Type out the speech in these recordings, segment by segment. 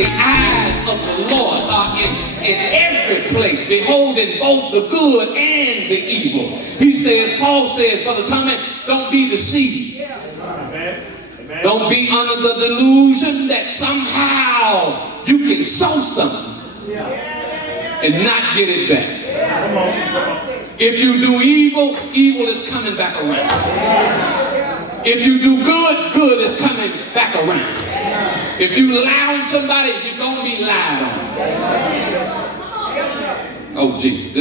the eyes of the Lord are in every place, beholding both the good and the evil. He says, Paul says, Brother Tommy, don't be deceived. Don't be under the delusion that somehow you can sow something and not get it back. If you do evil, evil is coming back around. If you do good, good is coming back around. If you lie on somebody, you're going to be lied on. Oh, Jesus,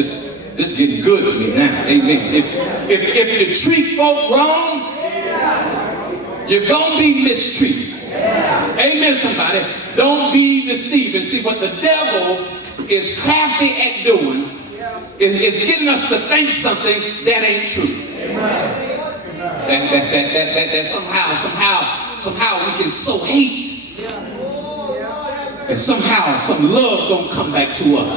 this is getting good to me now. Amen. If you treat folk wrong, you're going to be mistreated. Amen, somebody. Don't be deceived. And see, what the devil is crafty at doing is getting us to think something that ain't true. That somehow we can sow hate. And somehow some love don't come back to us.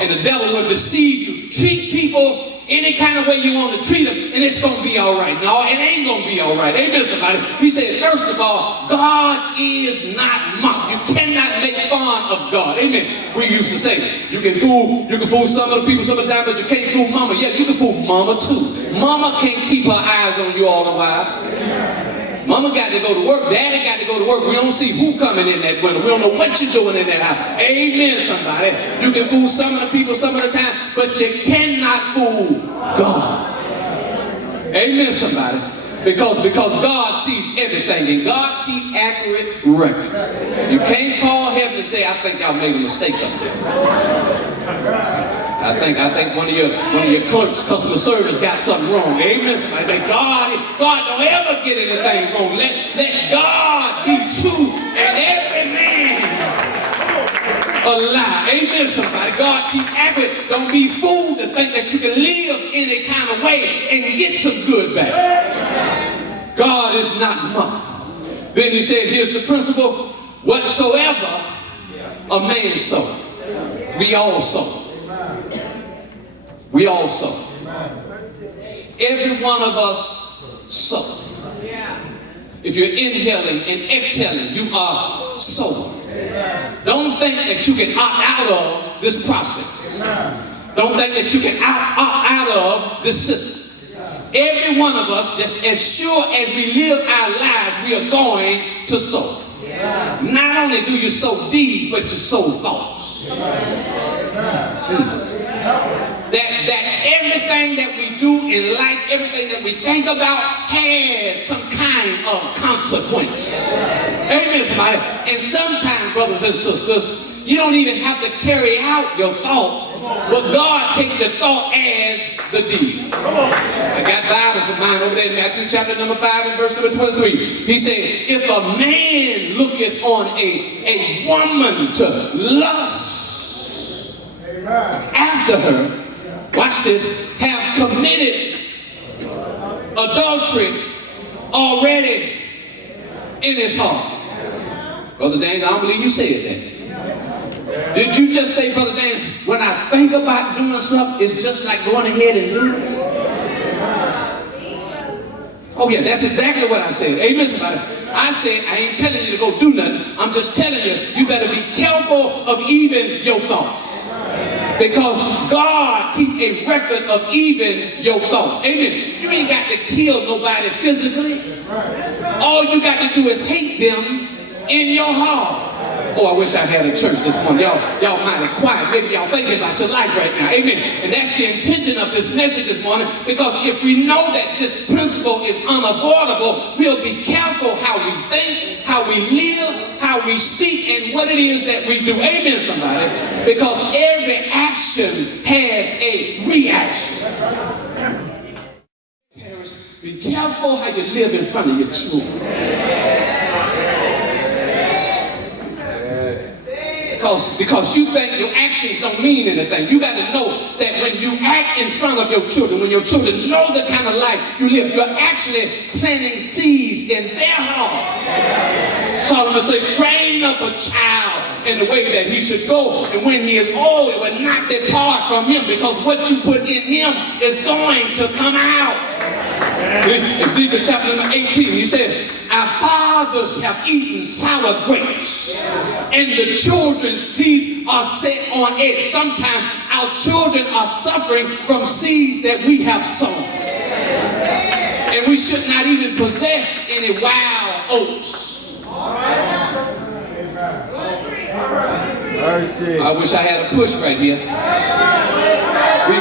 And the devil will deceive you. Treat people any kind of way you want to treat them, and it's going to be all right. No, it ain't going to be all right. Amen, somebody. He says, first of all, God is not mocked. You cannot make fun of God. Amen. We used to say, you can fool some of the people some of the time, but you can't fool mama. Yeah, you can fool mama too. Mama can't keep her eyes on you all the while. Mama got to go to work. Daddy got to go to work. We don't see who coming in that window. We don't know what you're doing in that house. Amen, somebody. You can fool some of the people some of the time, but you cannot fool God. Amen, somebody. Because God sees everything, and God keeps accurate record. You can't call heaven and say, I think y'all made a mistake up there. I think one of your clerks, customer service got something wrong. Amen. Somebody say, God don't ever get anything wrong. Let God be true and every man a lie. Amen, somebody. God keep accurate. Don't be fooled to think that you can live any kind of way and get some good back. God is not mocked. Then he said, here's the principle. Whatsoever a man sow, we all sow. We all sow. Every one of us sow. If you're inhaling and exhaling, you are sowing. Don't think that you can opt out of this process. Don't think that you can opt out of this system. Every one of us, just as sure as we live our lives, we are going to sow. Not only do you sow deeds, but you sow thoughts. Jesus. That everything that we do in life, everything that we think about has some kind of consequence. Amen, somebody. And sometimes, brothers and sisters, you don't even have to carry out your thought, but God takes the thought as the deed. I got Bibles of mine over there in Matthew chapter number 5 and verse number 23. He said, if a man looketh on a woman to lust after her, watch this, have committed adultery already in his heart. Brother Danes, I don't believe you said that. Did you just say, Brother Danes, when I think about doing something, it's just like going ahead and doing it? Oh yeah, that's exactly what I said. Amen, somebody. I said, I ain't telling you to go do nothing. I'm just telling you, you better be careful of even your thoughts. Because God keeps a record of even your thoughts. Amen. You ain't got to kill nobody physically. All you got to do is hate them in your heart. Oh, I wish I had a church this morning. Y'all mighty quiet. Maybe y'all thinking about your life right now. Amen. And that's the intention of this message this morning. Because if we know that this principle is unavoidable, we'll be careful how we think, how we live, how we speak, and what it is that we do. Amen, somebody. Because every action has a reaction. Parents, be careful how you live in front of your children. Because you think your actions don't mean anything. You got to know that when you act in front of your children, when your children know the kind of life you live, you're actually planting seeds in their heart. Solomon said, train up a child in the way that he should go, and when he is old, it will not depart from him, because what you put in him is going to come out. Ezekiel chapter number 18, he says, Our fathers have eaten sour grapes, and the children's teeth are set on edge. Sometimes our children are suffering from seeds that we have sown. And we should not even possess any wild oats. I wish I had a push right here.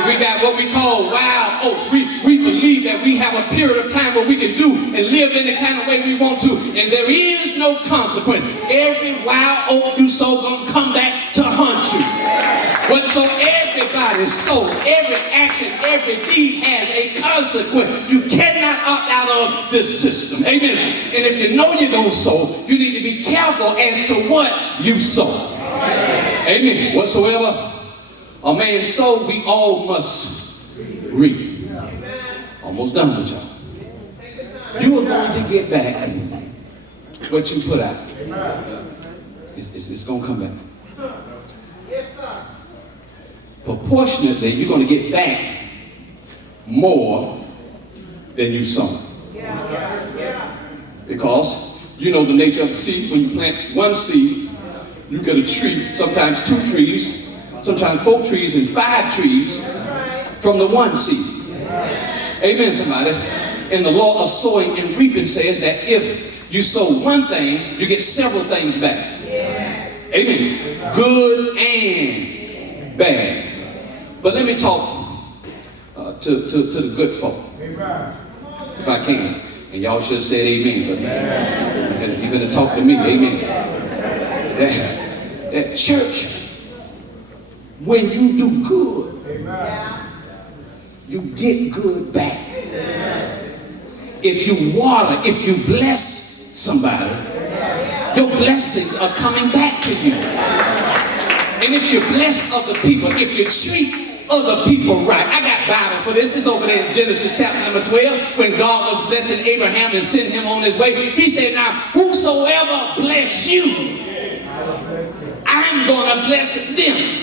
We got what we call wild oats. We believe that we have a period of time where we can do and live any kind of way we want to, and there is no consequence. Every wild oat you sow gonna come back to haunt you. Whatsoever everybody sows, every action, every deed has a consequence. You cannot opt out of this system. Amen. And if you know you're gonna sow, you need to be careful as to what you sow. Amen. Whatsoever a man sow, we all must reap. Almost done with y'all. You are going to get back what you put out. It's going to come back. Proportionately, you're going to get back more than you sown. Because you know the nature of the seed. When you plant one seed, you get a tree, sometimes 2 trees, sometimes 4 trees and 5 trees from the one seed. Amen, somebody. And the law of sowing and reaping says that if you sow one thing, you get several things back. Amen. Good and bad. But let me talk to the good folk, if I can. And y'all should have said amen, but you're going to talk to me. Amen. That church, when you do good, you get good back. If you water, if you bless somebody, your blessings are coming back to you. And if you bless other people, if you treat other people right. I got Bible for this. It's over there in Genesis chapter number 12, when God was blessing Abraham and sent him on his way. He said, now, whosoever bless you, I'm going to bless them.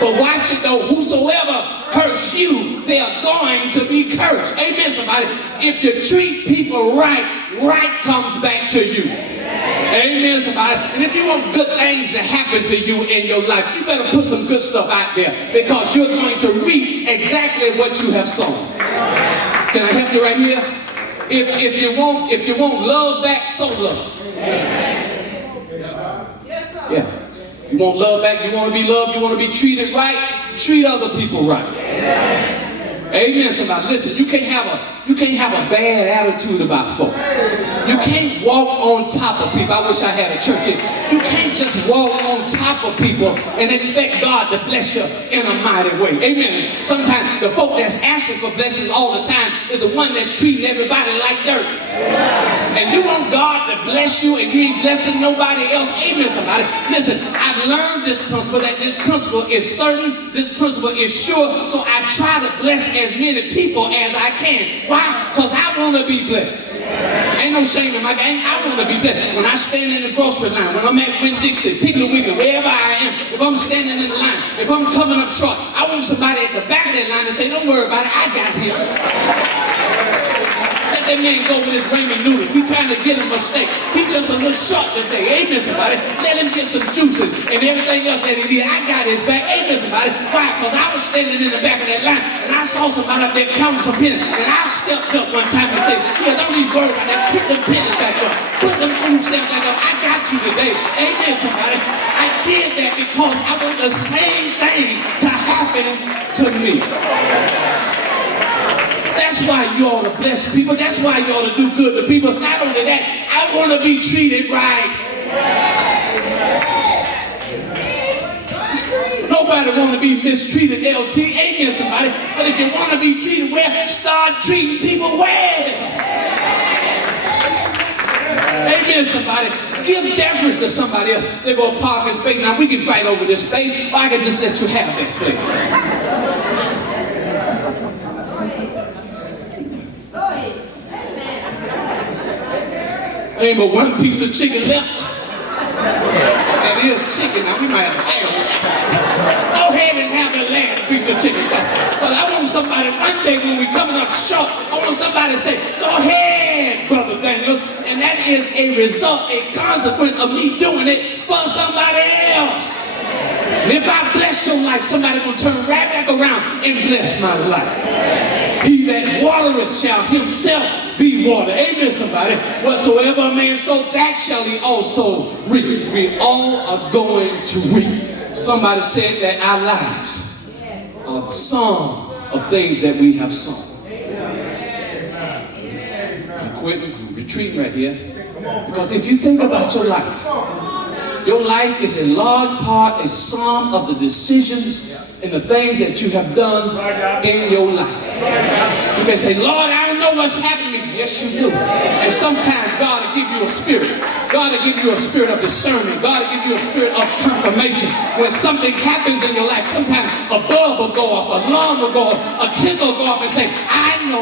But watch it though, whosoever curse you, they are going to be cursed. Amen, somebody. If you treat people right, right comes back to you. Amen, somebody. And if you want good things to happen to you in your life, you better put some good stuff out there, because you're going to reap exactly what you have sown. Can I help you right here? If you want love back, sow love. Yeah. If you want love back, you want to be loved, you want to be treated right, treat other people right. Amen, somebody. Listen, you can't have a bad attitude about folk. You can't walk on top of people. I wish I had a church here. You can't just walk on top of people and expect God to bless you in a mighty way. Amen. Sometimes the folk that's asking for blessings all the time is the one that's treating everybody like dirt. And you want God to bless you and you ain't blessing nobody else. Amen, somebody. Listen, I've learned this principle, that this principle is certain, this principle is sure, so I try to bless as many people as I can. Why? Because I want to be blessed. Ain't no shame in my game. I want to be blessed. When I stand in the grocery line, when I'm at Winn-Dixie, Piggly Wiggly, wherever I am, if I'm standing in the line, if I'm coming up short, I want somebody at the back of that line to say, don't worry about it, I got him. Let that man go with his ramen noodles. He's trying to get him a steak. He's just a little short today. Amen, somebody. Let him get some juices and everything else that he did. I got his back. Amen, somebody. Why? Because I was standing in the back of that line and I saw somebody up there counting some pennies. And I stepped up one time and said, yeah, don't even worry about that. Put them pennies back up. Put them food stamps back up. I got you today. Amen, somebody. I did that because I want the same thing to happen to me. That's why you ought to bless people. That's why you ought to do good to people. Not only that, I want to be treated right. Nobody want to be mistreated, LT. Amen, somebody. But if you want to be treated well, start treating people well. Amen, somebody. Give deference to somebody else. They go park in space. Now we can fight over this space, or I can just let you have that place. Ain't but one piece of chicken left. That is chicken. Now we might have to. Go ahead and have the last piece preacher to you. But I want somebody one day when we're coming up short, I want somebody to say, go ahead, Brother Daniels. And that is a result, a consequence of me doing it for somebody else. And if I bless your life, somebody will turn right back around and bless my life. He that watereth shall himself be watered. Amen, somebody. Whatsoever a man sow, that shall he also reap. We all are going to reap. Somebody said that our lives are the sum of things that we have sown. I'm quitting, I'm retreating right here. Because if you think about your life is in large part a sum of the decisions and the things that you have done in your life. You can say, Lord, I don't know what's happening. Yes, you do. And sometimes God will give you a spirit. God will give you a spirit of discernment. God will give you a spirit of confirmation. When something happens in your life, sometimes a bulb will go off, an alarm will go off, a tickle will go off and say, I know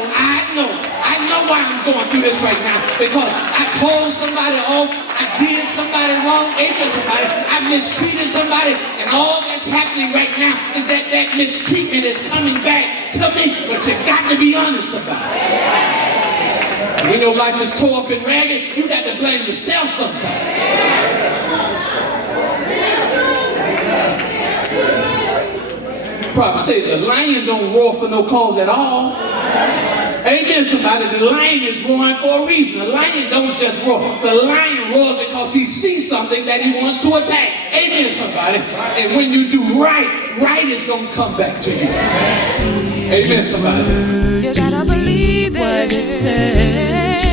why I'm going through this right now. Because I told somebody off, I did somebody wrong, amen somebody, I mistreated somebody, and all that's happening right now is that mistreatment is coming back to me. But you got to be honest about it. When your life is tore up and ragged, you got to blame yourself sometimes. Probably say the lion don't roar for no cause at all. Amen, somebody. The lion is roaring for a reason. The lion don't just roar. The lion roars because he sees something that he wants to attack. Amen, somebody. And when you do right is going to come back to you. Amen, somebody. You gotta believe what it says.